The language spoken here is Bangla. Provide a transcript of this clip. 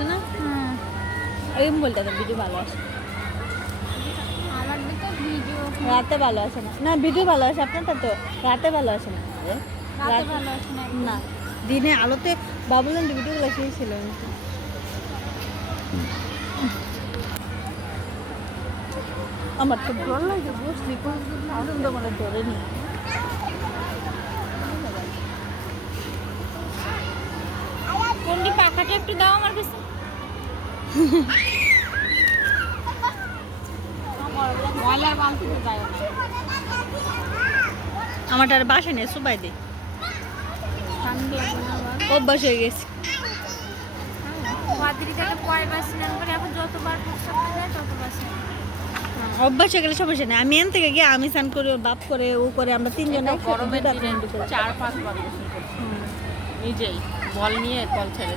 আসে না? এই মোবাইলটাতে ভিডিও ভালো আসে। আমার তো ভিডিও রাতে ভালো আসে না। না ভিডিও ভালো আসে, আপনারটা তো রাতে ভালো আসে না। রাতে ভালো আসে না। না দিনে আলোতে বাবুলেন ভিডিওগুলো সেই ছিল। আমার তো ভালো লাগে, বসলি আনন্দ মানে ধরে নি। কোনটি পাখাটা একটু দাও আমার কাছে। ময়লার বালতি তো যায় না। আমারটা আর বাসে নেই, সবাই দিই ঠান্ডা লাগে না আবার। অভ্যাস হয়ে গেছে। বাদরিকাটা কয়বার স্নান করে, এখন যতবার প্রস্তাব যায় ততবার স্নান করে। অভ্যাস হয়ে গেলে সমস্যা নেই। আমি এন থেকে গিয়ে আমি স্নান করি, ওর বাপ করে, ও করে, আমরা তিনজন এটা একসাথে গরমের দুইটা দিনে friend করে। 4-5 বার গোসল করছি নিজেই বল নিয়ে কল ছেড়ে